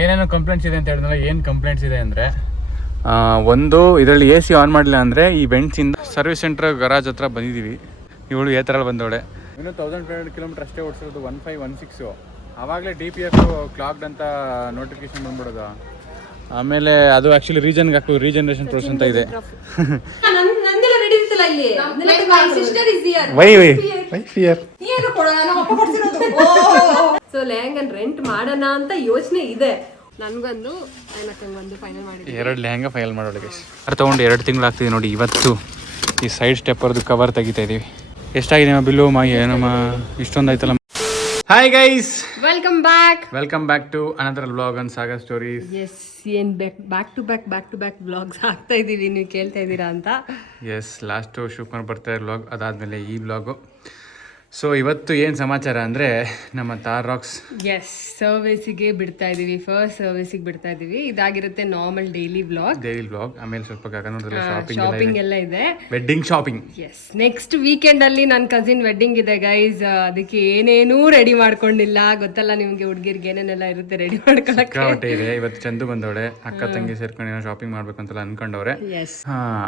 ಏನೇನು ಕಂಪ್ಲೇಂಟ್ಸ್ ಇದೆ ಅಂತ ಹೇಳಿದ್ನಲ್ಲ, ಏನು ಕಂಪ್ಲೇಂಟ್ಸ್ ಇದೆ ಅಂದರೆ ಒಂದು ಇದರಲ್ಲಿ AC ಆನ್ ಮಾಡಲಿಲ್ಲ ಅಂದರೆ ಈ ವೆಂಟ್ಸಿಂದ ಸರ್ವಿಸ್ ಸೆಂಟ್ರ್ ಗರಾಜ್ ಹತ್ರ ಬಂದಿದ್ದೀವಿ. ಇವಳು ಏ ಥರ ಬಂದವಳೆ. ಇನ್ನೂ 1500 ಕಿಲೋಮೀಟರ್ ಅಷ್ಟೇ ಓಡಿಸಿರೋದು, 1516. ಆವಾಗಲೇ DPF ಕ್ಲಾಕ್ಡ್ ಅಂತ ನೋಟಿಫಿಕೇಶನ್ ಬಂದ್ಬಿಡೋದು. ಆಮೇಲೆ ಅದು ಆ್ಯಕ್ಚುಲಿ ರೀಜನ್ಗೆ ಹಾಕು ರೀಜನರೇಷನ್ ಪ್ರೋಸೆಸ್ ಅಂತ ಇದೆ. ಸೊ ಲೆಹಂಗನ್ ರೆಂಟ್ ಮಾಡೋಣ ಅಂತ ಯೋಚನೆ ಇದೆ ನನ್ಗೊಂದು. ಫೈನಲ್ ಮಾಡಿ 2 ಲೆಹಂಗಾ ಫೈನಲ್ ಮಾಡೋಳಿಗೆ ತಗೊಂಡು 2 ತಿಂಗಳು ಆಗ್ತಿದೆ ನೋಡಿ. ಇವತ್ತು ಈ ಸೈಡ್ ಸ್ಟೆಪ್ಪರ್ದು ಕವರ್ ತೆಗಿತಾ ಇದೀವಿ. ಎಷ್ಟಾಗಿದೆ ಬಿಲ್ಲು ಏನಮ್ಮ ಇಷ್ಟೊಂದು ಆಯ್ತಲ್ಲ. Hi guys, welcome back to another vlog on Saga Stories. Yes, ಏನ್ ಬ್ಯಾಕ್ ಟು ಬ್ಯಾಕ್ ವ್ಲಾಗ್ಸ್ ಆಗ್ತಾ ಇದೀವಿ, ನೀವು ಕೇಳ್ತಾ ಇದ್ದೀರಾ ಅಂತ. ಎಸ್, ಲಾಸ್ಟು ಶಿವಕುಮಾರ್ ಬರ್ತಾರೆ ವ್ಲಾಗ್, ಅದಾದಮೇಲೆ ಈ ವ್ಲಾಗು. ಸೊ ಇವತ್ತು ಏನು ಸಮಾಚಾರ ಅಂದರೆ ನಮ್ಮ ತಾರ್ ರಾಕ್ಸ್ ಸರ್ವಿಸಿಗೆ ಬಿಡ್ತಾ ಇದೀವಿ. ಫಸ್ಟ್ ಸರ್ವಿಸಿಗೆ ಬಿಡ್ತಾ ಇದೀವಿ. ಇದಾಗಿರುತ್ತೆ ನಾರ್ಮಲ್ ಡೈಲಿ ವ್ಲಾಗ್. ಆಮೇಲೆ ಸ್ವಲ್ಪ ಶಾಪಿಂಗ್ ಎಲ್ಲ ಇದೆ, wedding shopping. Yes, next weekend ಅಲ್ಲಿ ನನ್ನ ಕಸಿನ್ ವೆಡ್ಡಿಂಗ್ ಇದೆ ಗೈಸ್. ಅದಕ್ಕೆ ಏನೇನೂ ರೆಡಿ ಮಾಡ್ಕೊಂಡಿಲ್ಲ, ಗೊತ್ತಲ್ಲ ನಿಮ್ಗೆ ಹುಡುಗಿರ್ಗೆ ಏನೇನೆಲ್ಲ ಇರುತ್ತೆ ರೆಡಿ ಮಾಡ್ಕೊಳಕ್ಕೆ ಇದೆ. ಇವತ್ತು ಚಂದು ಬಂದವಳೆ, ಅಕ್ಕ ತಂಗಿ ಸೇರ್ಕೊಂಡು ಏನೋ ಶಾಪಿಂಗ್ ಮಾಡ್ಬೇಕು ಅಂತೆಲ್ಲ ಅನ್ಕೊಂಡವ್ರೆ.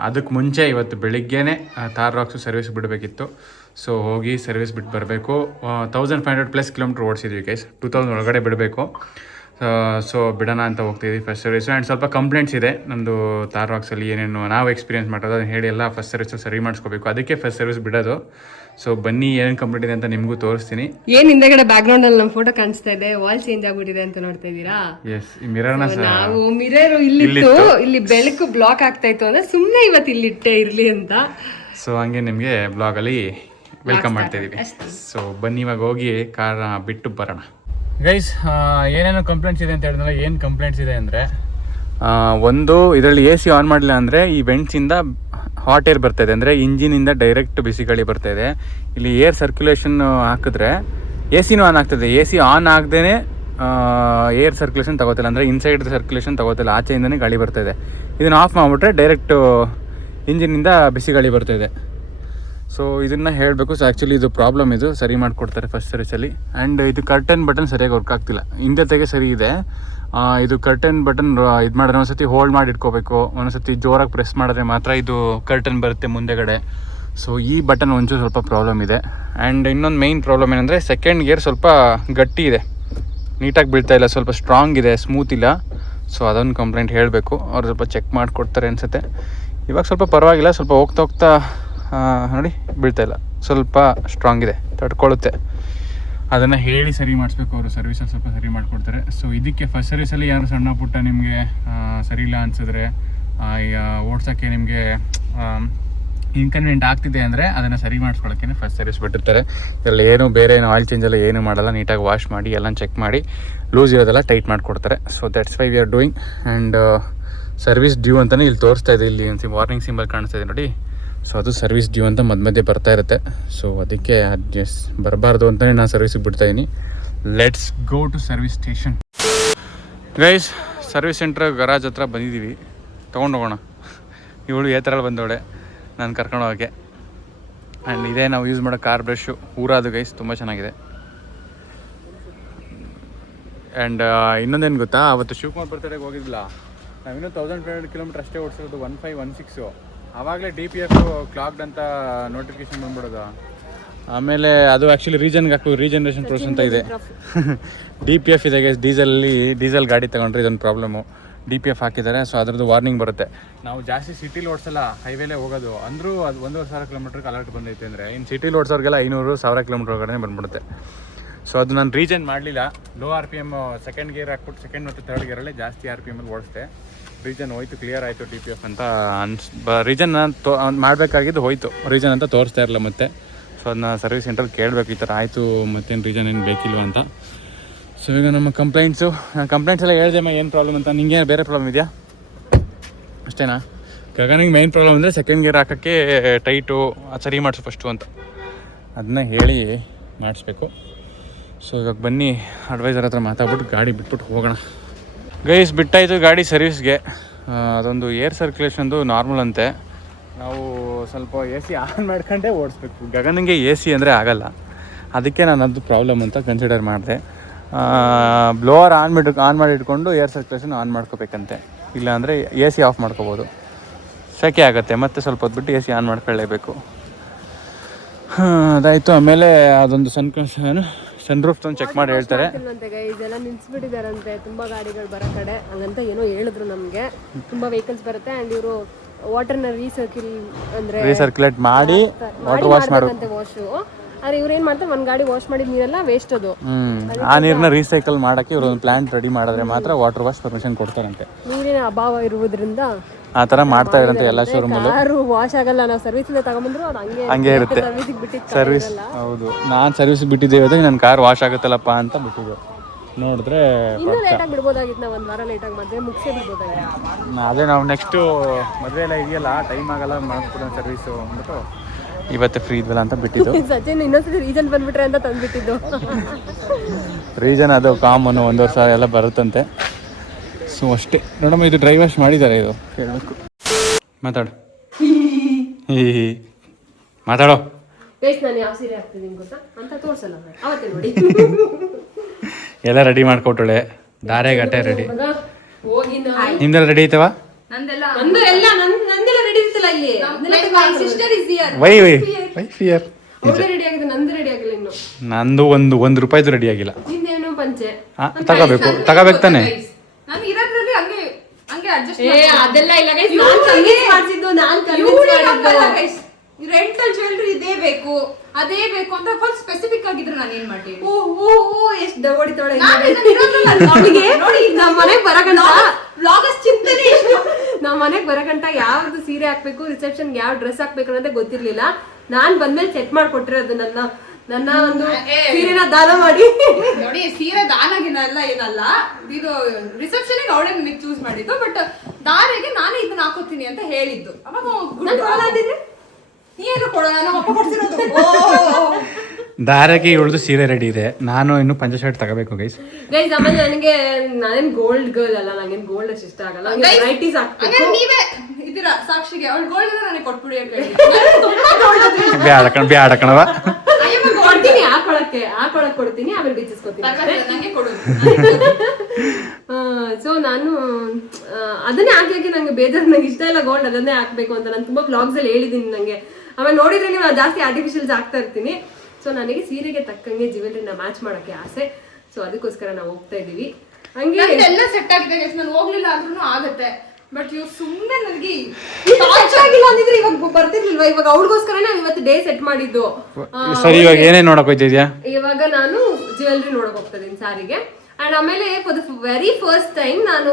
ಅದಕ್ಕೆ ಮುಂಚೆ ಇವತ್ತು ಬೆಳಿಗ್ಗೆನೆ ತಾರ್ ರಾಕ್ಸ್ ಸರ್ವಿಸ್ ಬಿಡಬೇಕಿತ್ತು. ಸೊ ಹೋಗಿ ಸರ್ವಿಸ್ ಬಿಟ್ಟು ಬರಬೇಕು. 1500+ ಕಿಲೋಮೀಟರ್ ಓಡಿಸಿದ್ವಿ ಗೈಸ್. 2000 ಒಳಗಡೆ ಬಿಡಬೇಕು. ಸೊ ಬಿಡೋಣ ಅಂತ ಹೋಗ್ತಿದ್ವಿ ಫಸ್ಟ್ ಸರ್ವಿಸು. ಆ್ಯಂಡ್ ಸ್ವಲ್ಪ ಕಂಪ್ಲೇಂಟ್ಸ್ ಇದೆ ನಮ್ಮದು ತಾರ್ ರಾಕ್ಸಲ್ಲಿ, ಏನೇನು ನಾವು ಎಕ್ಸ್ಪೀರಿಯನ್ಸ್ ಮಾಡೋದು ಅದನ್ನು ಹೇಳಿ ಎಲ್ಲ ಫಸ್ಟ್ ಸರ್ವಿಸಲ್ಲಿ ಸರಿ ಮಾಡಿಸ್ಕೋಬೇಕು. ಅದಕ್ಕೆ ಫಸ್ಟ್ ಸರ್ವಿಸ್ ಬಿಡೋದು. ಸೊ ಬನ್ನಿ ಏನೇನು ಕಂಪ್ಲೇಂಟ್ ಇದೆ ಅಂತ ನಿಮಗೂ ತೋರಿಸ್ತೀನಿ. ಏನ್ ಹಿಂದೆಗಡೆ ಬ್ಯಾಕ್ ಗ್ರೌಂಡ್ ಅಲ್ಲಿ ನಮ್ಮ ಫೋಟೋ ಕಾಣಿಸ್ತಾ ಇದೆ, ವಾಲ್ ಚೇಂಜ್ ಆಗ್ಬಿಟ್ಟಿದೆ ಅಂತ ನೋಡ್ತಾ ಇದ್ದೀರಾ. ಎಸ್, ಈ ಮಿರರ್ನ ನಾವು ಮಿರರ್ ಇಲ್ಲಿತ್ತು, ಇಲ್ಲಿ ಬೆಳಕು ಬ್ಲಾಕ್ ಆಗ್ತಾ ಇತ್ತು ಅಂದ್ರೆ ಸುಮ್ಮನೆ ಇವತ್ತು ಇಲ್ಲಿಟ್ಟೆ ಇರ್ಲಿ ಅಂತ. ಸೊ ಹಂಗೆ ನಿಮಗೆ ಬ್ಲಾಗಲ್ಲಿ ವೆಲ್ಕಮ್ ಮಾಡ್ತಾ ಇದೀವಿ. ಸೊ ಬನ್ನಿ ಇವಾಗ ಹೋಗಿ ಕಾರ್ ಬಿಟ್ಟು ಬರೋಣ ಗೈಸ್. ಏನೇನು ಕಂಪ್ಲೇಂಟ್ಸ್ ಇದೆ ಅಂತ ಹೇಳಿದ್ನಲ್ಲ, ಏನು ಕಂಪ್ಲೇಂಟ್ಸ್ ಇದೆ ಅಂದರೆ ಒಂದು ಇದರಲ್ಲಿ AC ಆನ್ ಮಾಡಲಿಲ್ಲ ಅಂದರೆ ಈ ವೆಂಟ್ಸಿಂದ ಹಾಟ್ ಏರ್ ಬರ್ತಾಯಿದೆ, ಅಂದರೆ ಇಂಜಿನಿಂದ ಡೈರೆಕ್ಟ್ ಬಿಸಿ ಗಾಳಿ ಬರ್ತಾಯಿದೆ. ಇಲ್ಲಿ ಏರ್ ಸರ್ಕ್ಯುಲೇಷನ್ ಹಾಕಿದ್ರೆ AC ಆನ್ ಆಗ್ತದೆ. AC ಆನ್ ಆಗದೇ ಏರ್ ಸರ್ಕ್ಯುಲೇಷನ್ ತಗೋತಿಲ್ಲ, ಅಂದರೆ ಇನ್ಸೈಡ್ ಸರ್ಕ್ಯುಲೇಷನ್ ತಗೋತಿಲ್ಲ, ಆಚೆಯಿಂದನೇ ಗಾಳಿ ಬರ್ತಾಯಿದೆ. ಇದನ್ನು ಆಫ್ ಮಾಡಿಬಿಟ್ರೆ ಡೈರೆಕ್ಟು ಇಂಜಿನಿಂದ ಬಿಸಿ ಗಾಳಿ ಬರ್ತಾಯಿದೆ. ಸೊ ಇದನ್ನು ಹೇಳಬೇಕು. ಸೊ ಆ್ಯಕ್ಚುಲಿ ಇದು ಪ್ರಾಬ್ಲಮ್, ಇದು ಸರಿ ಮಾಡಿಕೊಡ್ತಾರೆ ಫಸ್ಟ್ ಸರ್ವಿಸಲ್ಲಿ. ಆ್ಯಂಡ್ ಇದು ಕರ್ಟನ್ ಬಟನ್ ಸರಿಯಾಗಿ ವರ್ಕ್ ಆಗ್ತಿಲ್ಲ. ಹಿಂದೆ ಸರಿ ಇದೆ, ಇದು ಕರ್ಟನ್ ಬಟನ್ ಇದು ಮಾಡಿದ್ರೆ ಒಂದ್ಸತಿ ಹೋಲ್ಡ್ ಮಾಡಿ ಇಟ್ಕೋಬೇಕು, ಒಂದೊಂದ್ಸತಿ ಜೋರಾಗಿ ಪ್ರೆಸ್ ಮಾಡಿದ್ರೆ ಮಾತ್ರ ಇದು ಕರ್ಟನ್ ಬರುತ್ತೆ ಮುಂದೆಗಡೆ. ಸೊ ಈ ಬಟನ್ ಒಂಚೂರು ಸ್ವಲ್ಪ ಪ್ರಾಬ್ಲಮ್ ಇದೆ. ಆ್ಯಂಡ್ ಇನ್ನೊಂದು ಮೈನ್ ಪ್ರಾಬ್ಲಮ್ ಏನಂದರೆ ಸೆಕೆಂಡ್ ಗೇರ್ ಸ್ವಲ್ಪ ಗಟ್ಟಿ ಇದೆ, ನೀಟಾಗಿ ಬೀಳ್ತಾ ಇಲ್ಲ, ಸ್ವಲ್ಪ ಸ್ಟ್ರಾಂಗ್ ಇದೆ, ಸ್ಮೂತ್ ಇಲ್ಲ. ಸೊ ಅದೊಂದು ಕಂಪ್ಲೇಂಟ್ ಹೇಳಬೇಕು. ಅವ್ರು ಸ್ವಲ್ಪ ಚೆಕ್ ಮಾಡಿಕೊಡ್ತಾರೆ ಅನಿಸುತ್ತೆ. ಇವಾಗ ಸ್ವಲ್ಪ ಪರವಾಗಿಲ್ಲ, ಸ್ವಲ್ಪ ಹೋಗ್ತಾ ನೋಡಿ ಬೀಳ್ತಾ ಇಲ್ಲ, ಸ್ವಲ್ಪ ಸ್ಟ್ರಾಂಗ್ ಇದೆ, ತಡ್ಕೊಳ್ಳುತ್ತೆ. ಅದನ್ನು ಹೇಳಿ ಸರಿ ಮಾಡಿಸ್ಬೇಕು. ಅವರು ಸರ್ವಿಸಲ್ಲಿ ಸ್ವಲ್ಪ ಸರಿ ಮಾಡಿಕೊಡ್ತಾರೆ. ಸೊ ಇದಕ್ಕೆ ಫಸ್ಟ್ ಸರ್ವಿಸಲ್ಲಿ ಯಾರು ಸಣ್ಣ ಪುಟ್ಟ ನಿಮಗೆ ಸರಿ ಇಲ್ಲ ಅನಿಸಿದ್ರೆ, ಓಡ್ಸೋಕ್ಕೆ ನಿಮಗೆ ಇನ್ಕನ್ವೀನಿಯಂಟ್ ಆಗ್ತಿದೆ ಅಂದರೆ ಅದನ್ನು ಸರಿ ಮಾಡಿಸ್ಕೊಳ್ಳೋಕ್ಕೆ ಫಸ್ಟ್ ಸರ್ವಿಸ್ ಬಿಟ್ಟಿರ್ತಾರೆ. ಇದರಲ್ಲಿ ಏನು ಬೇರೆ ಆಯಿಲ್ ಚೇಂಜ್ ಎಲ್ಲ ಏನು ಮಾಡಲ್ಲ, ನೀಟಾಗಿ ವಾಶ್ ಮಾಡಿ ಎಲ್ಲ ಚೆಕ್ ಮಾಡಿ ಲೂಸ್ ಇರೋದೆಲ್ಲ ಟೈಟ್ ಮಾಡಿಕೊಡ್ತಾರೆ. So that's why we are doing. And service due ಅಂತಲೇ ಇಲ್ಲಿ ತೋರಿಸ್ತಾ ಇದೆ, ಇಲ್ಲಿ ವಾರ್ನಿಂಗ್ ಸಿಂಬಲ್ ಕಾಣಿಸ್ತಾ ಇದೆ ನೋಡಿ. ಸೊ ಅದು ಸರ್ವಿಸ್ ಡ್ಯೂ ಅಂತ ಮಧ್ಯೆ ಬರ್ತಾ ಇರುತ್ತೆ. ಸೊ ಅದಕ್ಕೆ ಬರಬಾರ್ದು ಅಂತಲೇ ನಾನು ಸರ್ವಿಸಿಗೆ ಬಿಡ್ತಾಯಿದ್ದೀನಿ. Let's go to service station guys. Service centre garage ಹತ್ರ ಬಂದಿದ್ದೀವಿ, ತೊಗೊಂಡೋಗೋಣ. ಇವಳು ಏ ಥರ ಬಂದವಳೆ ನಾನು ಕರ್ಕೊಂಡು ಹೋಗೋಕ್ಕೆ. ಆ್ಯಂಡ್ ಇದೇ ನಾವು ಯೂಸ್ ಮಾಡೋ ಕಾರ್ ಬ್ರಷು, ಊರಾದು ಗೈಸ್, ತುಂಬ ಚೆನ್ನಾಗಿದೆ. ಆ್ಯಂಡ್ ಇನ್ನೊಂದೇನು ಗೊತ್ತಾ, ಅವತ್ತು ಶಿವಕುಮಾರ್ ಬರ್ತಡೆಗೆ ಹೋಗಿದ್ದಿಲ್ಲ, ನಾವಿನ್ನೂ 1500 ಕಿಲೋಮೀಟರ್ ಅಷ್ಟೇ ಓಡಿಸಿರೋದು, 1516. ಆವಾಗಲೇ DPF ಕ್ಲಾಕ್ಡ್ ಅಂತ ನೋಟಿಫಿಕೇಶನ್ ಬಂದ್ಬಿಡೋದು. ಆಮೇಲೆ ಅದು ಆ್ಯಕ್ಚುಲಿ ರೀಜನ್ಗೆ ಹಾಕು ರೀಜನರೇಷನ್ ಪ್ರೋಸೆಸ್ ಅಂತ ಇದೆ. DPF ಇದೆ ಗೈಸ್. ಡೀಸೆಲ್ ಗಾಡಿ ತೊಗೊಂಡ್ರೆ ಇದೊಂದು ಪ್ರಾಬ್ಲಮ್ಮು. DPF ಹಾಕಿದ್ದಾರೆ. ಸೊ ಅದರದ್ದು ವಾರ್ನಿಂಗ್ ಬರುತ್ತೆ. ನಾವು ಜಾಸ್ತಿ ಸಿಟಿಲಿ ಓಡಿಸಲ್ಲ, ಹೈವೇಲೇ ಹೋಗೋದು. ಅಂದರೂ ಅದು 1500 ಕಿಲೋಮೀಟ್ರಿಗೆ ಅಲರ್ಟ್ ಬಂದೈತೆ ಅಂದರೆ ಇನ್ನು ಸಿಟಿಲಿ ಓಡಿಸೋರಿಗೆಲ್ಲ 500-1000 ಕಿಲೋಮೀಟ್ರ್ ಒಳಗಡೆ ಬಂದ್ಬಿಡುತ್ತೆ. ಸೊ ಅದು ನಾನು ರೀಜನ್ ಮಾಡಲಿಲ್ಲ. ಲೋ RPM ಸೆಕೆಂಡ್ ಗೇರ್ ಹಾಕ್ಬಿಟ್ಟು ಸೆಕೆಂಡ್ ಮತ್ತು ಥರ್ಡ್ ಗೇರಲ್ಲೇ ಜಾಸ್ತಿ RPMಲ್ಲಿ ಓಡಿಸ್ದೆ. ರೀಜನ್ ಹೋಯ್ತು, ಕ್ಲಿಯರ್ ಆಯಿತು DPF ಅಂತ ರೀಜನ್ ಮಾಡಬೇಕಾಗಿದ್ದು ಹೋಯ್ತು. ರೀಜನ್ ಅಂತ ತೋರಿಸ್ತಾ ಇರಲಿಲ್ಲ ಮತ್ತೆ. ಸೊ ಅದನ್ನ ಸರ್ವಿಸ್ ಸೆಂಟ್ರಲ್ಲಿ ಕೇಳಬೇಕು, ಈ ಥರ ಆಯಿತು, ಮತ್ತೇನು ರೀಸನ್ ಏನು ಬೇಕಿಲ್ವ ಅಂತ. ಸೊ ಈಗ ನಮ್ಮ ಕಂಪ್ಲೇಂಟ್ಸ್ ಎಲ್ಲ ಹೇಳ್ದೆಮ್ಮ ಏನು ಪ್ರಾಬ್ಲಮ್ ಅಂತ. ನಿಂಗೆ ಬೇರೆ ಪ್ರಾಬ್ಲಮ್ ಇದೆಯಾ? ಅಷ್ಟೇನಾ? ಗಗನಿಗೆ ಮೈನ್ ಪ್ರಾಬ್ಲಮ್ ಅಂದರೆ ಸೆಕೆಂಡ್ ಗೇರ್ ಹಾಕೋಕ್ಕೆ ಟೈಟು ಅದು ಸರಿ ಮಾಡಿಸು ಫಸ್ಟು ಅಂತ, ಅದನ್ನ ಹೇಳಿ ಮಾಡಿಸ್ಬೇಕು. ಸೊ ಇವಾಗ ಬನ್ನಿ ಅಡ್ವೈಸರ್ ಹತ್ರ ಮಾತಾಡ್ಬಿಟ್ಟು ಗಾಡಿ ಬಿಟ್ಬಿಟ್ಟು ಹೋಗೋಣ ಗೈಸ್. ಬಿಟ್ಟಾಯಿತು ಗಾಡಿ ಸರ್ವಿಸ್ಗೆ. ಅದೊಂದು ಏರ್ ಸರ್ಕ್ಯುಲೇಷನ್ದು ನಾರ್ಮಲ್ ಅಂತೆ. ನಾವು ಸ್ವಲ್ಪ AC ಆನ್ ಮಾಡ್ಕೊಂಡೇ ಓಡಿಸ್ಬೇಕು. ಗಗನಿಗೆ AC ಅಂದರೆ ಆಗಲ್ಲ, ಅದಕ್ಕೆ ನಾನು ಅದು ಪ್ರಾಬ್ಲಮ್ ಅಂತ ಕನ್ಸಿಡರ್ ಮಾಡಿದೆ. ಬ್ಲೋವರ್ ಆನ್ ಮಾಡಿ ಇಟ್ಕೊಂಡು ಏರ್ ಸರ್ಕ್ಯುಲೇಷನ್ ಆನ್ ಮಾಡ್ಕೋಬೇಕಂತೆ. ಇಲ್ಲಾಂದರೆ ಎ ಸಿ ಆಫ್ ಮಾಡ್ಕೋಬೋದು, ಸೆಕೆ ಆಗುತ್ತೆ. ಮತ್ತೆ ಸ್ವಲ್ಪ ಹೊತ್ತು ಬಿಟ್ಟು ಎ ಸಿ ಆನ್ ಮಾಡ್ಕೊಳ್ಳೇಬೇಕು. ಅದಾಯಿತು. ಆಮೇಲೆ ಅದೊಂದು ಸನ್ ರೂಫ್ ತಂದು ಚೆಕ್ ಮಾಡಿ ಹೇಳ್ತಾರೆ. ಇದೆಲ್ಲ ನಿಲ್ಸ್ಬಿಟ್ಟಿದಾರಂತೆ ತುಂಬ ಗಾಡಿಗಳು ಬರೋ ಕಡೆ, ಹಂಗಂತ ಏನೋ ಹೇಳಿದ್ರು ನಮಗೆ. ತುಂಬ ವೆಹಿಕಲ್ಸ್ ಬರುತ್ತೆ ಆ್ಯಂಡ್ ಇವರು ವಾಟರ್ನ ರೀಸರ್ಕ್ಯುಲೇಟ್ ಮಾಡಿ ವಾಟರ್ ವಾಶ್ ಮಾಡಬೇಕಂತೆ ವಾಶು. ಆದರೆ ಇವ್ರು ಏನು ಮಾಡ್ತಾರೆ, ಒಂದು ಗಾಡಿ ವಾಶ್ ಮಾಡಿದ ನೀರೆಲ್ಲ ವೇಸ್ಟ್ ಅದು. ಆ ನೀರನ್ನ ರೀಸೈಕಲ್ ಮಾಡೋಕ್ಕೆ ಇವರು ಒಂದು ಪ್ಲಾಂಟ್ ರೆಡಿ ಮಾಡಿದ್ರೆ ಮಾತ್ರ ವಾಟರ್ ವಾಶ್ ಪರ್ಮಿಷನ್ ಕೊಡ್ತಾರಂತೆ. ನೀರಿನ ಅಭಾವ ಇರುವುದರಿಂದ ಆ ಥರ ಮಾಡ್ತಾ ಇರಂತೆ ಎಲ್ಲ ಶೋರೂಮಲ್ಲೂ. ಕಾರು ವಾಶ್ ಆಗಲ್ಲ, ನಾವು ಸರ್ವಿಸಿಂದ ತಗೊಂಬಂದ್ರು ಅದು ಹಂಗೆ ಇರುತ್ತೆ. ಸರ್ವಿಸ್ ಹೌದು, ನಾನು ಸರ್ವಿಸ್ ಬಿಟ್ಟಿದ್ದೇವೆ, ನನ್ನ ಕಾರ್ ವಾಶ್ ಆಗುತ್ತಲ್ಲಪ್ಪ ಅಂತ ಬಿಟ್ಟಿದ್ದೆ. ನೋಡಿದ್ರೆ ಇನ್ನೂ ಲೇಟಾಗಿ ಬಿಡ್ಬೋದಾಗಿತ್ತು, ನಾವು ಒಂದು ವಾರ ಲೇಟಾಗಿ ಮದುವೆ ಮುಗಿಸೇ ಬಿಡ್ಬೋದಾಗಿತ್ತು. ಅದೇ ನಾವು ನೆಕ್ಸ್ಟು ಮದುವೆ ಎಲ್ಲ ಇದೆಯಲ್ಲ, ಟೈಮ್ ಆಗಲ್ಲ ಮಾಡಿಸ್ಬಿಡೋಣ ಸರ್ವಿಸು ಅಂದ್ಬಿಟ್ಟು ಇವತ್ತೇ ಫ್ರೀ ಇದ್ವಲ್ಲ ಅಂತ ಬಿಟ್ಟಿದ್ದು. ಸಚಿನ್ ಇನ್ನೊಂದ್ಸತಿ ರೀಸನ್ ಬಂದ್ಬಿಟ್ರೆ ಅಂತ ತಂದುಬಿಟ್ಟಿದ್ದು. ರೀಸನ್ ಅದು ಕಾಮನ್ನು 1 ವರ್ಷ ಎಲ್ಲ ಬರುತ್ತಂತೆ. ಸೊ ಅಷ್ಟೇ ನೋಡಮ್ಮ. ಇದು ಡ್ರೈ ವಾಶ್ ಮಾಡಿದ್ದಾರೆ, ಇದು ಕೇಳಬೇಕು. ಮಾತಾಡು ಮಾತಾಡೋ. ನಾನು ಯಾವ ಸೀರೆ ಹಾಕ್ತಿದ್ದೀನಿ ಗೊತ್ತಾ ಅಂತ ತೋರಿಸಲ್ಲ, ಅವತ್ತೇ ನೋಡಿ. ಎಲ್ಲ ರೆಡಿ ಮಾಡ್ಕೊಟ್ಟಳೆ, ದಾರೆ ಗಟ್ಟೆ ರೆಡಿ. ಹೋಗಿ ನಿಮ್ದೆಲ್ಲ ರೆಡಿ ಐತವ? ನಂದೆಲ್ಲ ರೆಡಿ ಇರ್ತಲ್ಲ ಇಲ್ಲಿ. ನಂದು ಒಂದು ರೂಪಾಯಿದು ರೆಡಿ ಆಗಿಲ್ಲ. ನಿಂದೇನು ಪಂಚೆ ತಗೋಬೇಕು ತಾನೆ. ಅದೆಲ್ಲ ಇಲ್ಲ ಗೈಸ್, ನಾನು ಕನ್ವಿನ್ಸ್ ಮಾಡ್ತಿದ್ದು. ರೆಂಟಲ್ ಜ್ಯುವೆಲ್ರಿ ಇದೇ ಬೇಕು ಅದೇ ಬೇಕು ಅಂತ ಫುಲ್ ಸ್ಪೆಸಿಫಿಕ್ ಆಗಿದ್ರೆ ನಾನು ಏನ್ ಮಾಡ್ತೀನಿ? ಎಷ್ಟು ದವಡಿತಾಳೆ ನೋಡಿ. ನಮ್ಮ ಮನೆಗೆ ಬರಗಂಟ ವ್ಲಾಗರ್ಸ್ ಚಿಂತನೆ ಎಷ್ಟು. ನಮ್ಮ ಮನೆಗೆ ಬರಗಂಟ ಯಾವ್ದು ಸೀರೆ ಹಾಕ್ಬೇಕು, ರಿಸೆಪ್ಷನ್ಗೆ ಯಾವ ಡ್ರೆಸ್ ಹಾಕ್ಬೇಕು ಅನ್ನೋದೇ ಗೊತ್ತಿರ್ಲಿಲ್ಲ. ನಾನ್ ಬಂದ್ಮೇಲೆ ಸೆಟ್ ಮಾಡ್ಕೊಟ್ಟಿರೋದು ನನ್ನ ಒಂದು ಸೀರೆನ ದಾನ ಮಾಡಿ. ನೋಡಿ, ಸೀರೆ ದಾನಗಿನ ಎಲ್ಲ ಏನಲ್ಲ, ಇದು ರಿಸೆಪ್ಷನ್ಗೆ ಅವಳೇ ನನಗೆ ಚೂಸ್ ಮಾಡಿದ್ದು. ಬಟ್ ದಾರೆಗೆ ನಾನೇ ಇದನ್ನ ಹಾಕೋತೀನಿ ಅಂತ ಹೇಳಿದ್ದು. ಅವಾಗ ಏನು ಕೊಡೋಣ, ನಮ್ಮ ಅಪ್ಪ ಕೊಡ್ತಿರೋದು. ದಾರಕ್ಕೆ ಇವಳದು ಸೀರೆ ರೆಡಿ ಇದೆ, ನಾನು ಇನ್ನು ಪಂಚ ಶರ್ಟ್ ತಗೋಬೇಕು ಗೈಸ್. ಆಮೇಲೆ ನಾನೇನ್ ಗೋಲ್ಡ್ ಗರ್ಲ್ ಅಲ್ಲ, ನಂಗೇನ್ ಗೋಲ್ಡ್ ಅಷ್ಟು ಇಷ್ಟ ಆಗಲ್ಲ. ವೆರೈಟೀಸ್ ಹಾಕ್ಬೇಕು. ನೀವೇ ಇದೀರಾ ಸಾಕ್ಷಿಗೆ, ಅವಳು ಗೋಲ್ಡ್ ನನಗೆ ಕೊಟ್ಬಿಡಿ ಅಂತ ಹೇಳಿ. ಬ್ಯಾಡ ಕಣವ ಕೊಡ್ತೀನಿ, ಹಾಕೊಳಕ್ ಕೊಡ್ತೀನಿ, ಆಮೇಲೆ ಬೀಚಿಸ್ಕೊತೀನಿ. ನಂಗೆ ಕೊಡು. ಸೊ ನಾನು ಅದನ್ನೇ ಹಾಕಿ ನಂಗೆ ಬೇಜಾರು, ನಂಗೆ ಇಷ್ಟ ಇಲ್ಲ ಗೋಲ್ಡ್, ಅದನ್ನೇ ಹಾಕ್ಬೇಕು ಅಂತ ನಾನು ತುಂಬಾ ಬ್ಲಾಗ್ಸ್ ಅಲ್ಲಿ ಹೇಳಿದೀನಿ. ನಂಗೆ ಆಮೇಲೆ ನೋಡಿದ್ರೆ ನೀವು ಜಾಸ್ತಿ ಆರ್ಟಿಫಿಷಿಯಲ್ಸ್ ಹಾಕ್ತಾ ಇರ್ತೀನಿ. ಸೊ ನನಗೆ ಸೀರೆಗೆ ತಕ್ಕಂಗೆ ಜ್ಯುವೆಲ್ರಿನ ಮ್ಯಾಚ್ ಮಾಡೋಕ್ಕೆ ಆಸೆ. ಸೊ ಅದಕ್ಕೋಸ್ಕರ ನಾವು ಹೋಗ್ತಾ ಇದೀವಿ. ಹಂಗೆ ಎಲ್ಲ ಸೆಟ್ ಆಗಿದೆ, ನಾನು ಹೋಗ್ಲಿಲ್ಲ ಅಂದ್ರೂ ಆಗುತ್ತೆ. ಬಟ್ ಇವ್ ಸುಮ್ಮನೆ ನನಗೆ ಆಗಿಲ್ಲ ಅಂದಿದ್ರೆ ಇವಾಗ ಬರ್ತಿರ್ಲಿಲ್ವಾ? ಇವಾಗ ಅವ್ಳಿಗೋಸ್ಕರ ನಾವು ಇವತ್ತು ಡೇ ಸೆಟ್ ಮಾಡಿದ್ದು. ಸರಿ, ಇವಾಗ ಏನೇನ್ ನೋಡಕ್ ಹೋಗ್ತಿದ್ಯಾ? ಇವಾಗ ನಾನು ಜ್ಯುವೆಲ್ರಿ ನೋಡಕ್ ಹೋಗ್ತಾ ಇದೀನಿ ಸಾರಿಗೆ. ಅಂಡ್ ಆಮೇಲೆ for the very first time ನಾನು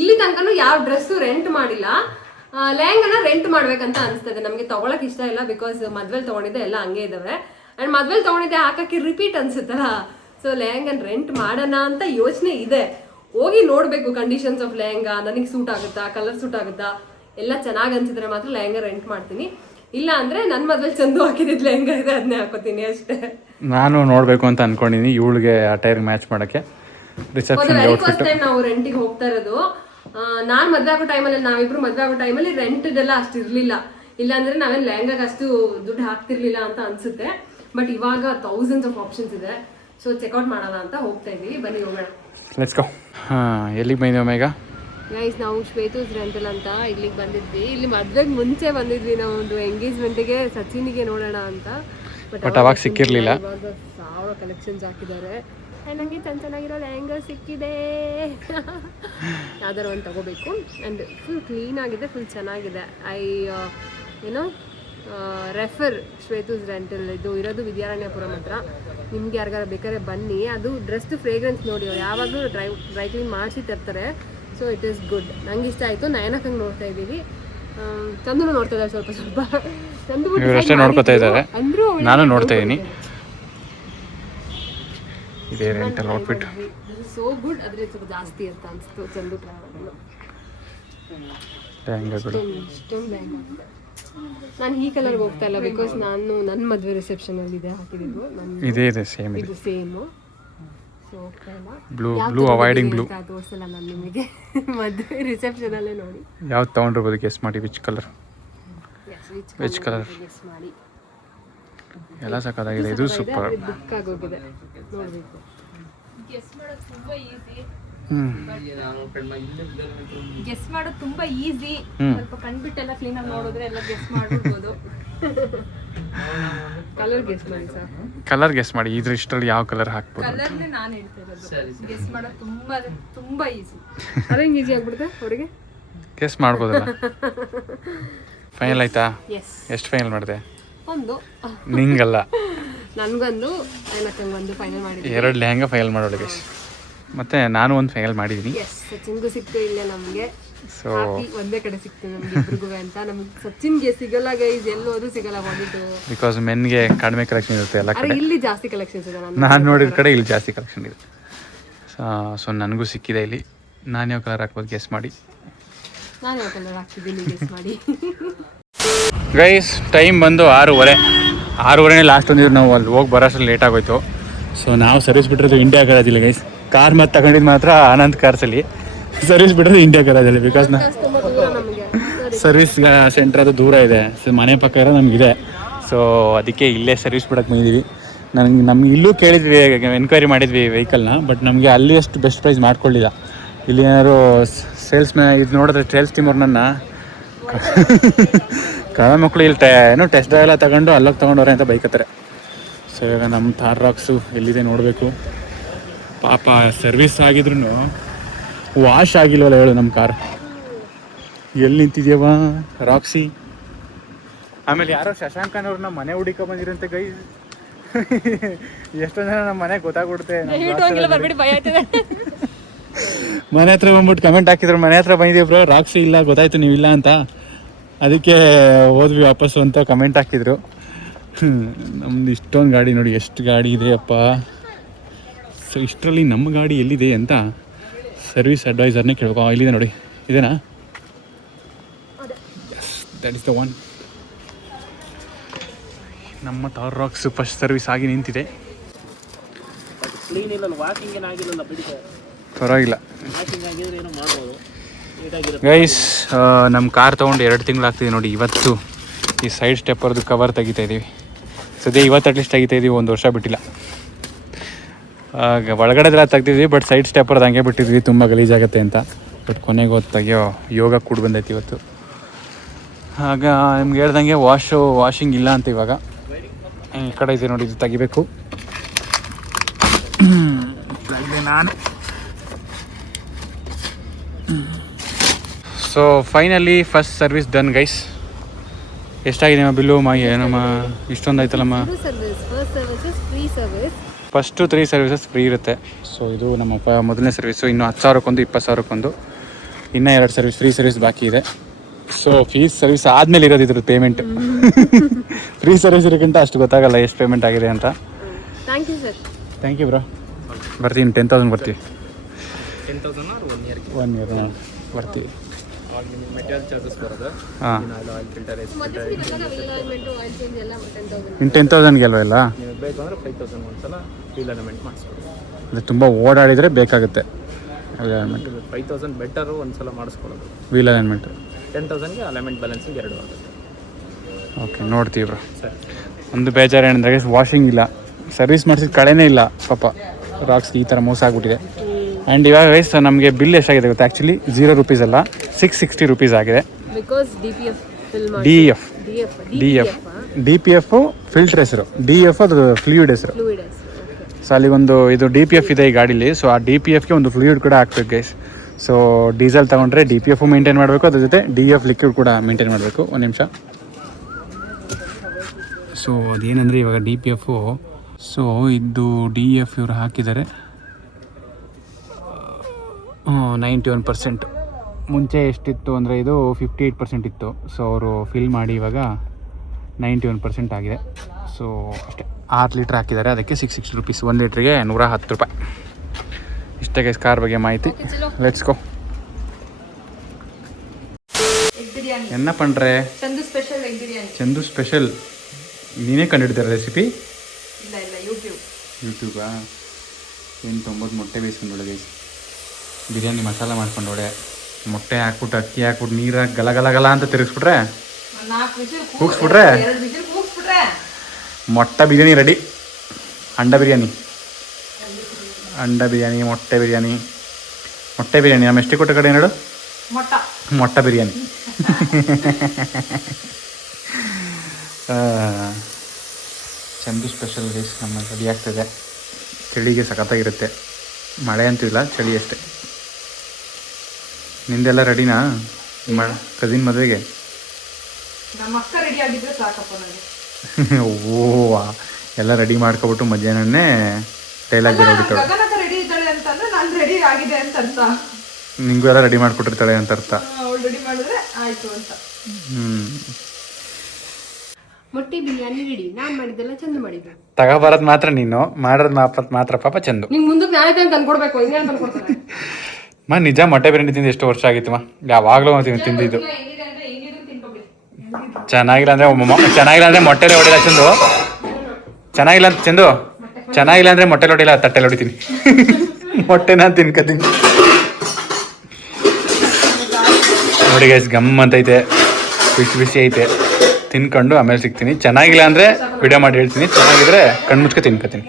ಇಲ್ಲಿ ತನಕನೂ ಯಾವ ಡ್ರೆಸ್ಸು ರೆಂಟ್ ಮಾಡಿಲ್ಲ. ಲೆಹಂಗಾನ ರೆಂಟ್ ಮಾಡ್ಬೇಕಂತ ಅನಿಸ್ತದೆ. ನಮಗೆ ತಗೊಳಕ್ ಇಷ್ಟ ಇಲ್ಲ, ಬಿಕಾಸ್ ಮದ್ವೆಲ್ ತಗೊಂಡಿದ್ದೆ ಎಲ್ಲ ಹಂಗೆ ಇದಾವೆ. ಅಂಡ್ ಮದ್ವೆಲ್ ತಗೊಂಡಿದ್ದೆ ಹಾಕಕ್ಕೆ ರಿಪೀಟ್ ಅನ್ಸುತ್ತಲ್ಲ. ಸೊ ಲೆಹಂಗನ್ ರೆಂಟ್ ಮಾಡೋಣ ಅಂತ ಯೋಚನೆ ಇದೆ. ಹೋಗಿ ನೋಡ್ಬೇಕು ಕಂಡೀಷನ್ಸ್ ಆಫ್ ಲೆಹಂಗಾ, ನನಗೆ ಸೂಟ್ ಆಗುತ್ತಾ, ಕಲರ್ ಸೂಟ್ ಆಗುತ್ತಾ, ಎಲ್ಲ ಚೆನ್ನಾಗಿ ಅನ್ಸಿದ್ರೆ ಮಾತ್ರ ಲೆಹಂಗಾ ರೆಂಟ್ ಮಾಡ್ತೀನಿ. ಇಲ್ಲ ಅಂದ್ರೆ ನನ್ನ ಮದ್ವೆಲ್ ಚಂದು ಹಾಕಿದಿದ್ ಲೆಹಂಗಾ ಇದೆ, ಅದನ್ನೇ ಹಾಕೋತೀನಿ ಅಷ್ಟೇ. ನಾನು ನೋಡ್ಬೇಕು ಅಂತ ಅನ್ಕೊಂಡಿನಿ ಇವಳಿಗೆ ಆ ಟೈರ್ ಮ್ಯಾಚ್ ಮಾಡಕ್ಕೆ. ವೆರಿ ಫಸ್ಟ್ ಟೈಮ್ ನಾವು ರೆಂಟಿಗೆ ಹೋಗ್ತಾ ಇರೋದು. ನಾನ್ ಮದ್ವೆ ಆಗೋ ಟೈಮಲ್ಲಿ, ನಾವಿಬ್ರು ಮದ್ವೆ ಆಗೋ ಟೈಮಲ್ಲಿ ರೆಂಟೆಲ್ಲ ಅಷ್ಟು ಇರ್ಲಿಲ್ಲ. ಇಲ್ಲಾಂದ್ರೆ ನಾವೇನ್ ಲೆಹಂಗಾಗ ಅಷ್ಟು ದುಡ್ಡು ಹಾಕ್ತಿರ್ಲಿಲ್ಲ ಅಂತ ಅನ್ಸುತ್ತೆ. ಬಟ್ ಇವಾಗ ಥೌಸಂಡ್ಸ್ ಆಫ್ ಆಪ್ಷನ್ಸ್ ಇದೆ. ಸೊ ಚೆಕ್ಔಟ್ ಮಾಡೋಣ ಅಂತ ಹೋಗ್ತಾ ಇದೀವಿ. ಬನ್ನಿ ಹೋಗೋಣ. Let's go. ಎಲ್ಲಿಗೆ ಬಂದಿದ್ದೀವಿ ಈಗ? ಗೈಸ್, ನಾವು ಶ್ವೇತೂಸ್ ರೆಂಟಲ್ ಅಂತ ಇಲ್ಲಿಗೆ ಬಂದಿದ್ವಿ. ಇಲ್ಲಿ ಮದ್ವೆಗೆ ಮುಂಚೆ ಬಂದಿದ್ವಿ ನಾವು ಒಂದು ಎಂಗೇಜ್ಮೆಂಟ್ಗೆ ಸಚಿನಿಗೆ ನೋಡೋಣ ಅಂತ. ಬಟ್ ಅವಾಗ ಸಿಕ್ಕಿರ್ಲಿಲ್ಲ. ಇವಾಗ 1000 ಕಲೆಕ್ಷನ್ಸ್ ಹಾಕಿದ್ದಾರೆ. ನನಗೆ ಚೆನ್ನಾಗಿರೋ ಲೆಹಂಗಾ ಸಿಕ್ಕಿದೆ. ಯಾವ್ದಾರು ಒಂದು ತಗೋಬೇಕು. ಆ್ಯಂಡ್ ಫುಲ್ ಕ್ಲೀನ್ ಆಗಿದೆ, ಫುಲ್ ಚೆನ್ನಾಗಿದೆ. ಏನೋ ರೆಫರ್ ಶ್ವೇತೂಸ್ ರೆಂಟಲ್. ಇದು ಇರೋದು ವಿದ್ಯಾರಣ್ಯಪುರಂ ಹತ್ರ. ನಿಮ್ಗೆ ಯಾರಿಗಾರ ಬೇಕಾದ್ರೆ ಬನ್ನಿ. ಅದು ಡ್ರೆಸ್ದು ಫ್ರೇಗ್ರೆನ್ಸ್ ನೋಡಿ, ಅವ್ರು ಯಾವಾಗಲೂ ಡ್ರೈ ಕ್ಲೀನ್ ಮಾಡಿಸಿ ತರ್ತಾರೆ. So it is good. ನಂಗೆ ಇಷ್ಟ ಆಯಿತು. ನಯನಕ್ಕಂಗೆ ನೋಡ್ತಾ ಇದ್ದೀವಿ. ಚಂದನು ನೋಡ್ತಾ ಇದ್ದಾರೆ ಸ್ವಲ್ಪ ಚಂದ ನೋಡ್ಕೊತಾ ಇದ್ದಾರೆ. ಅಂದರೂ ನಾನು ನೋಡ್ತಾ ಇದ್ದೀನಿ. ಇದೇ ರೆಂಟಲ್ ಔಟ್ಫಿಟ್ ಸೋ ಗುಡ್. ಅದ್ರ ಸ್ವಲ್ಪ ಜಾಸ್ತಿ ಅಂತ ಅನಿಸ್ತು ಚಂದು ಟ್ರಾವೆಲ್. ನಾನು ಈ ಕಲರ್ಗೆ ಹೋಗ್ತಾ ಇಲ್ಲ, ಬಿಕಾಸ್ ನಾನು ನನ್ನ ಮದುವೆ ರಿಸೆಪ್ಷನಲ್ಲಿ ಇದೆ ಹಾಕಿದ್ದು. ಇದೆ ಸೇಮ್ ಇದು ಸೇಮು. ಸೊ ಹೋಗ್ತಾ ಇಲ್ಲ. ಬ್ಲೂ ಅವಾಯ್ಡಿಂಗ್ ಬ್ಲೂ ತೋರಿಸಲ್ಲ ನಾನು ನಿಮಗೆ. ಮದುವೆ ರಿಸೆಪ್ಷನಲ್ಲೇ ನೋಡಿ ಯಾವ್ದು ತೊಗೊಂಡಿರ್ಬೋದು ಗೆಸ್ ಮಾಡಿ. ವಿಚ್ ಕಲರ್ ಗೆಸ್ ಮಾಡಿ. ಎಲ್ಲ ಸಾಕಾಗಿದೆ. ಇದು ಸೂಪರ್. ಬುಕ್ ಆಗೋಗಿದೆ, ನೋಡಬೇಕು. ಗೆಸ್ ಮಾಡೋದು ತುಂಬಾ ಈಸಿ. ಸ್ವಲ್ಪ ಕಣ್ಬಿಟ್ಟೆಲ್ಲ ಕ್ಲೀನ್ ಆಗಿ ನೋಡಿದ್ರೆ ಎಲ್ಲ ಗೆಸ್ ಮಾಡ್ಬೋದು. ಕಲರ್ ಗೆಸ್ ಮಾಡಿ ಸರ್. ಕಲರ್ ಗೆಸ್ ಮಾಡಿ, ಇದ್ರ ಇಷ್ಟರಲ್ಲಿ ಯಾವ ಕಲರ್ ಹಾಕ್ಬೋದು? ಕಲರ್ನೇ ನಾನು ಹೇಳ್ತಿರೋದು. ಗೆಸ್ ಮಾಡೋದು ತುಂಬಾ ತುಂಬಾ ಈಸಿ. ಅದೇಂಗ್ ಈಸಿ ಆಗ್ಬಿಡುತ್ತೆ ಅವ್ರಿಗೆ ಗೆಸ್ ಮಾಡ್ಬೋದಲ್ಲ. ಫೈನಲ್ ಆಯ್ತಾ? ಎಸ್. ಎಷ್ಟು ಫೈನಲ್ ಮಾಡಿದೆ? ಒಂದು ನಿಂಗಲ್ಲ, ನನ್ಗೊಂದು ಒಂದು ಫೈನಲ್ ಮಾಡಿದ್ವಿ. 2 ಲೆಹಂಗಾ ಫೈನಲ್ ಮಾಡೋಳು ಗೈಸ್. ಮತ್ತೆ ನಾನು ಒಂದು ಫೈನಲ್ ಮಾಡಿದ್ದೀನಿ. ಎಸ್, ಸಚಿನ್ಗೂ ಸಿಕ್ತು ಇಲ್ಲೇ ನಮಗೆ. ಸೊ ಒಂದೇ ಕಡೆ ಸಿಕ್ತು ನಮ್ಗೆ ಇಬ್ರಿಗೂ ಅಂತ. ನಮ್ಗೆ ಸಚಿನ್ಗೆ ಸಿಗಲ್ಲ ಗೈಸ್, ಎಲ್ಲೋದು ಸಿಗಲ್ಲ ಬಂದಿದ್ದು. ಬಿಕಾಸ್ ಮೆನ್ಗೆ ಕಡಿಮೆ ಕಲೆಕ್ಷನ್ ಇರುತ್ತೆ ಎಲ್ಲ ಕಡೆ. ಇಲ್ಲಿ ಜಾಸ್ತಿ ಕಲೆಕ್ಷನ್ಸ್ ಇದೆ. ನಾನು ನೋಡಿದ ಕಡೆ ಇಲ್ಲಿ ಜಾಸ್ತಿ ಕಲೆಕ್ಷನ್ ಇದೆ. ಸೊ ನನಗೂ ಸಿಕ್ಕಿದೆ ಇಲ್ಲಿ. ನಾನು ಯಾವ ಕಲರ್ ಹಾಕ್ಬೋದು ಗೆಸ್ ಮಾಡಿ. ನಾನು ಯಾವ ಕಲರ್ ಹಾಕ್ತಿದ್ದೀನಿ ಗೆಸ್ ಮಾಡಿ. ಗೈಸ್ ಟೈಮ್ ಬಂದು 6:30 ಲಾಸ್ಟ್ ಒಂದಿದ್ರು. ನಾವು ಅಲ್ಲಿ ಹೋಗಿ ಬರೋಷ್ಟು ಲೇಟ್ ಆಗೋಯ್ತು. ಸೊ ನಾವು ಸರ್ವಿಸ್ ಬಿಟ್ಟಿರೋದು ಇಂಡಿಯಾ ಗರಾಜಿಲ್ಲ ಗೈಸ್. ಕಾರ್ ಮತ್ತೆ ತಗೊಂಡಿದ್ದು ಮಾತ್ರ ಆನಂದ್ ಕಾರ್ಸಲ್ಲಿ, ಸರ್ವಿಸ್ ಬಿಟ್ಟಿರೋದು ಇಂಡಿಯಾ ಗರಾಜಲ್ಲಿ. ಬಿಕಾಸ್ ತುಂಬಾ ದೂರ ನಮಗೆ. ಸರ್ವಿಸ್ ಸೆಂಟರ್ ಅದು ದೂರ ಇದೆ. ಸೊ ಮನೆ ಪಕ್ಕ ಇರೋ ನಮಗಿದೆ. ಸೊ ಅದಕ್ಕೆ ಇಲ್ಲೇ ಸರ್ವಿಸ್ ಬಿಡೋಕೆ ಬಂದಿದ್ದೀವಿ. ನಮ್ಗೆ ಇಲ್ಲೂ ಕೇಳಿದ್ವಿ, ಎನ್ಕ್ವೈರಿ ಮಾಡಿದ್ವಿ ವೆಹಿಕಲ್ನ. ಬಟ್ ನಮಗೆ ಅಲ್ಲಿ ಅಷ್ಟು ಬೆಸ್ಟ್ ಪ್ರೈಸ್ ಮಾಡ್ಕೊಳ್ಳಿಲ್ಲ. ಇಲ್ಲಿ ಏನಾದ್ರು ಸೇಲ್ಸ್ ಇದು ನೋಡಿದ್ರೆ ಸೇಲ್ಸ್ ಟೀಮ್ ಅವ್ರು ನನ್ನ ಕಳ ಮಕ್ಕಳು ಇಲ್ಲಿ ಏನೋ ಟೆಸ್ಟ್ ಡ್ರೈವ್ ಎಲ್ಲ ತಗೊಂಡು ಅಲ್ಲೋಗಿ ತೊಗೊಂಡವ್ರೆ ಅಂತ ಬೈಕತ್ತಾರೆ. ಸೊ ಇವಾಗ ನಮ್ಮ ಥಾರ್ ರಾಕ್ಸು ಎಲ್ಲಿದೆ ನೋಡಬೇಕು. ಪಾಪ ಸರ್ವಿಸ್ ಆಗಿದ್ರು ವಾಶ್ ಆಗಿಲ್ವಲ್ಲ ಹೇಳು ನಮ್ಮ ಕಾರ್. ಎಲ್ಲಿ ನಿಂತಿದ್ಯವ ರಾಕ್ಸಿ? ಆಮೇಲೆ ಯಾರೋ ಶಶಾಂಕನ್ ಅವ್ರನ್ನ ಮನೆ ಹುಡುಕ ಬಂದಿರಂತೆ ಗೈ. ಎಷ್ಟೊಂದು ಜನ ನಮ್ಮ ಮನೆಗೆ ಗೊತ್ತಾಗ್ಬಿಡುತ್ತೆ. ಮನೆ ಹತ್ರ ಬಂದ್ಬಿಟ್ಟು ಕಮೆಂಟ್ ಹಾಕಿದ್ರು, ಮನೆ ಹತ್ರ ಬಂದಿದ್ದೀವಿ ಬ್ರೋ, ರಾಕ್ಸಿ ಇಲ್ಲ, ಗೊತ್ತಾಯ್ತು ನೀವಿಲ್ಲ ಅಂತ. ಅದಕ್ಕೆ ಹೋದ್ವಿ ವಾಪಸ್ಸು ಅಂತ ಕಮೆಂಟ್ ಹಾಕಿದ್ರು. ನಮ್ದು ಇಷ್ಟೊಂದು ಗಾಡಿ ನೋಡಿ, ಎಷ್ಟು ಗಾಡಿ ಇದೆ ಅಪ್ಪ. ಸೊ ಇಷ್ಟರಲ್ಲಿ ನಮ್ಮ ಗಾಡಿ ಎಲ್ಲಿದೆ ಅಂತ ಸರ್ವಿಸ್ ಅಡ್ವೈಸರ್ನೇ ಕೇಳ್ಕೊ. ಇಲ್ಲಿದೆ ನೋಡಿ, ಇದೇನಾ? That is the one. ನಮ್ಮ ಥಾರ್ ರಾಕ್ಸ್ ಫಸ್ಟ್ ಸರ್ವಿಸ್ ಆಗಿ ನಿಂತಿದೆ. ಪರವಾಗಿಲ್ಲ ಗೈಸ್. ನಮ್ಮ ಕಾರ್ ತೊಗೊಂಡು 2 ತಿಂಗಳಾಗ್ತಿದೆ ನೋಡಿ. ಇವತ್ತು ಈ ಸೈಡ್ ಸ್ಟೆಪ್ಪರ್ದು ಕವರ್ ತೆಗಿತಾ ಇದ್ದೀವಿ. ಸದ್ಯ ಇವತ್ತು ಅಟ್ಲೀಸ್ಟ್ ತೆಗಿತಾ ಇದ್ದೀವಿ, 1 ವರ್ಷ ಬಿಟ್ಟಿಲ್ಲ. ಒಳಗಡೆದೆಲ್ಲ ತೆಗ್ದಿದ್ವಿ, ಬಟ್ ಸೈಡ್ ಸ್ಟೆಪ್ಪರ್ದು ಹಂಗೆ ಬಿಟ್ಟಿದ್ವಿ, ತುಂಬ ಗಲೀಜಾಗತ್ತೆ ಅಂತ. ಬಟ್ ಕೊನೆಗೆ ಹೊತ್ತು ತೆಗಿಯೋ ಯೋಗ ಕೂಡ ಬಂದೈತಿ ಇವತ್ತು. ಆಗ ನಿಮ್ಗೆ ಹೇಳ್ದಂಗೆ ವಾಷಿಂಗ್ ಇಲ್ಲ ಅಂತ ಇವಾಗ. ಈ ಕಡೆ ಇದೆ ನೋಡಿ, ಇದು ತೆಗಿಬೇಕು. ನಾನು so finally first service done guys. ಎಷ್ಟಾಗಿದೆ ನಮ್ಮ ಬಿಲ್ಲು? ಏನಮ್ಮ ಇಷ್ಟೊಂದು ಆಯ್ತಲ್ಲಮ್ಮ. ಫಸ್ಟು 3 ಸರ್ವಿಸಸ್ ಫ್ರೀ ಇರುತ್ತೆ. ಸೊ ಇದು ನಮ್ಮ ಮೊದಲನೇ ಸರ್ವಿಸು. ಇನ್ನು 10,000ಕ್ಕೊಂದು 20,000ಕ್ಕೊಂದು ಇನ್ನೂ 2 ಸರ್ವಿಸ್ ಫ್ರೀ ಸರ್ವಿಸ್ ಬಾಕಿ ಇದೆ. ಸೊ ಫೀಸ್ ಸರ್ವಿಸ್ ಆದಮೇಲೆ ಇರೋದು ಇದ್ರದ್ದು ಪೇಮೆಂಟ್. ಫ್ರೀ ಸರ್ವಿಸ್ ಇರೋಕ್ಕಿಂತ ಅಷ್ಟು ಗೊತ್ತಾಗಲ್ಲ ಎಷ್ಟು ಪೇಮೆಂಟ್ ಆಗಿದೆ ಅಂತ. Thank you sir. Thank you bro. ಬರ್ತೀನಿ, 10,000 ಬರ್ತೀವಿ. 1 ಇಯರ್ ಬರ್ತೀವಿ. ಹಾಂ, ಇನ್ನು 10,000ಗೆ ಅಲ್ವ ಎಲ್ಲ? ಅದು ತುಂಬ ಓಡಾಡಿದರೆ ಬೇಕಾಗುತ್ತೆ ವೀಲ್ ಅಲೈನ್ಮೆಂಟ್. 5,000 ಬೆಟರು ಒಂದ್ಸಲ ಮಾಡಿಸ್ಕೊಳ್ಳೋದು. ವೀಲ್ ಅಲೈನ್ಮೆಂಟ್ 10,000ಗೆ ಅಲೈನ್ಮೆಂಟ್ ಬ್ಯಾಲೆನ್ಸಿಂಗ್ 2 ಆಗುತ್ತೆ. ಓಕೆ, ನೋಡ್ತೀವಿ ಬ್ರೋ. ಒಂದು ಬೇಜಾರು ಏನಂದರೆ ವಾಷಿಂಗ್ ಇಲ್ಲ, ಸರ್ವಿಸ್ ಮಾಡಿಸಿದ ಕಳೆನೇ ಇಲ್ಲ ಪಾಪ. ರಾಕ್ಸ್ಗೆ ಈ ಥರ ಮೋಸ ಆಗಿಬಿಟ್ಟಿದೆ. ಆ್ಯಂಡ್ ಇವಾಗ ಗೈಸ್ ನಮಗೆ ಬಿಲ್ ಎಷ್ಟಾಗಿದೆ ಗೊತ್ತಾ? ಆ್ಯಕ್ಚುಲಿ 0 ರೂಪೀಸ್ ಅಲ್ಲ, 660 ರೂಪೀಸ್ ಆಗಿದೆ. ಡಿ ಪಿ ಎಫ್ ಫಿಲ್ಟರ್ ಹೆಸರು, ಡಿ ಎಫ್ ಅದು ಫ್ಲೂಯಿಡ್ ಹೆಸರು. ಸೊ ಅಲ್ಲಿಗೊಂದು ಇದು ಡಿ ಪಿ ಎಫ್ ಇದೆ ಈ ಗಾಡೀಲಿ. ಸೊ ಆ ಡಿ ಪಿ ಎಫ್ಗೆ ಒಂದು ಫ್ಲೂಯಿಡ್ ಕೂಡ ಹಾಕ್ಬೇಕು ಗೈಸ್. ಸೊ ಡೀಸೆಲ್ ತೊಗೊಂಡ್ರೆ ಡಿ ಪಿ ಎಫ್ ಮೇಂಟೈನ್ ಮಾಡಬೇಕು, ಅದ್ರ ಜೊತೆ ಡಿ ಎಫ್ ಲಿಕ್ವಿಡ್ ಕೂಡ ಮೇಂಟೈನ್ ಮಾಡಬೇಕು. 1 ನಿಮಿಷ. ಸೊ ಅದೇನೆಂದರೆ ಇವಾಗ ಡಿ ಪಿ ಎಫು, ಸೊ ಇದು ಡಿ ಎಫ್ ಇವರು ಹಾಕಿದ್ದಾರೆ 91%. ಮುಂಚೆ ಎಷ್ಟಿತ್ತು ಅಂದರೆ ಇದು 58% ಇತ್ತು. ಸೊ ಅವರು ಫಿಲ್ ಮಾಡಿ ಇವಾಗ 91% ಆಗಿದೆ. ಸೊ ಅಷ್ಟೇ, 6 ಲೀಟ್ರ್ ಹಾಕಿದ್ದಾರೆ, ಅದಕ್ಕೆ 660 ರೂಪೀಸ್. 1 ಲೀಟ್ರಿಗೆ 110 ರೂಪಾಯಿ. ಇಷ್ಟೇ ಗೈಸ್ ಕಾರ್ ಬಗ್ಗೆ ಮಾಹಿತಿ. Let's go. ಎನ್ನ ಪಂಡ್ರೆ Chandu special egg biryani. Chandu special ನೀನೇ ಕಂಡುಹಿಡಿದಾರೆ ರೆಸಿಪಿ? ಇಲ್ಲ ಯೂಟ್ಯೂಬಾ? 9 ಮೊಟ್ಟೆ ಬೇಯಿಸ್ಕೊಂಡು ಗೈಸ್, ಬಿರಿಯಾನಿ ಮಸಾಲ ಮಾಡ್ಕೊಂಡೋಳೆ, ಮೊಟ್ಟೆ ಹಾಕ್ಬಿಟ್ಟು ಅಕ್ಕಿ ಹಾಕ್ಬಿಟ್ಟು ನೀರಾಗಿ ಗಲ ಅಂತ ತಿರುಗಿಸ್ಬಿಟ್ರೆ, ಕೂಗಿಸ್ಬಿಟ್ರೆ ಮೊಟ್ಟೆ ಬಿರಿಯಾನಿ ರೆಡಿ. ಅಂಡ ಬಿರಿಯಾನಿ ಅಂಡ ಬಿರಿಯಾನಿ, ಮೊಟ್ಟೆ ಬಿರಿಯಾನಿ. ಮೊಟ್ಟೆ ಬಿರಿಯಾನಿ ನಮ್ಮ ಎಷ್ಟು ಕೊಟ್ಟ ಕಡೆ ನೋಡು, ಮೊಟ್ಟ ಮೊಟ್ಟೆ ಬಿರಿಯಾನಿ. ಚಂದು ಸ್ಪೆಷಲ್ ಡಿಶ್ ನಮ್ಮ ರೆಡಿ ಆಗ್ತದೆ. ಚಳಿಗೆ ಸಖತ್ತಾಗಿರುತ್ತೆ. ಮಳೆ ಅಂತೂ ಇಲ್ಲ, ಚಳಿ ಅಷ್ಟೇ. ನಿಂದೆಲ್ಲ ರೆಡಿನಾ ಕಸಿನ್ ಮದುವೆಗೆ? ನಮ್ಮ ಅಕ್ಕ ರೆಡಿ ಆಗಿದ್ರೆ ಸಾಕಪ್ಪ ನನಗೆ. ಓ ಎಲ್ಲ ರೆಡಿ ಮಾಡ್ಕೊಬಿಟ್ಟು ಮಧ್ಯಾಹ್ನನೇ ಡೈಲಾಗ್ ಬರೋಬಿಟ್ಟು ಗಗನಕ್ಕ ರೆಡಿ ಇದ್ದಾಳೆ ಅಂತಂದ್ರೆ ನಾನು ರೆಡಿ ಆಗಿದೆ ಅಂತ ಅರ್ಥ. ನಿಂಗೂ ಎಲ್ಲ ರೆಡಿ ಮಾಡ್ಕೊಟ್ಟಿರ್ತಾಳೆ ಅಂತ ಅರ್ಥ. ಅವಳು ರೆಡಿ ಮಾಡಿದ್ರೆ ಆಯ್ತು ಅಂತ. ಮೊಟ್ಟೆ ಬಿರಿಯಾನಿ ರೆಡಿ. ನಾನು ಮಾಡಿದ್ದೆಲ್ಲ ಚಂದ ಮಾಡಿದ್ದು. ತಗೋಬರೋದು ಮಾತ್ರ ನೀನು, ಮಾಡೋದು ಮಾತ್ರ ಪಾಪ ಚಂದು. ನಿಂಗೆ ಮುಂದಕ್ಕೆ ನಾಳೆ ತಂದು ತಂದ್ಕೊಡ್ಬೇಕು, ಇನ್ನೇನು ತಂದ್ಕೊಡ್ತಾರೆ. ನಿಜ ಮೊಟ್ಟೆ ಬಿರಿಯಾನಿ ತಿಂದು ಎಷ್ಟು ವರ್ಷ ಆಗಿತ್ತು ಯಾವಾಗಲೂ ತಿಂದಿದ್ದು. ಚೆನ್ನಾಗಿಲ್ಲ ಅಂದ್ರೆ ಮೊಟ್ಟೆಲೆ ಹೊಡಿಲ್ಲ ಚಂದು. ಚೆನ್ನಾಗಿಲ್ಲ ಅಂತ ಚಂದು, ಚೆನ್ನಾಗಿಲ್ಲ ಅಂದ್ರೆ ಮೊಟ್ಟೆಲೆ ಹೊಡಿಲ್ಲ, ತಟ್ಟೆಲಿ ಹೊಡಿತೀನಿ. ಮೊಟ್ಟೆನ ತಿನ್ಕತೀನಿ. ನೋಡಿ ಗೈಸ್, ಗಮ್ ಅಂತೈತೆ, ಬಿಸಿ ಬಿಸಿ ಐತೆ. ತಿನ್ಕೊಂಡು ಆಮೇಲೆ ಸಿಗ್ತೀನಿ. ಚೆನ್ನಾಗಿಲ್ಲ ಅಂದರೆ ವಿಡಿಯೋ ಮಾಡಿ ಹೇಳ್ತೀನಿ, ಚೆನ್ನಾಗಿದ್ರೆ ಕಣ್ಣು ಮುಚ್ಕೊ ತಿನ್ಕೋತೀನಿ.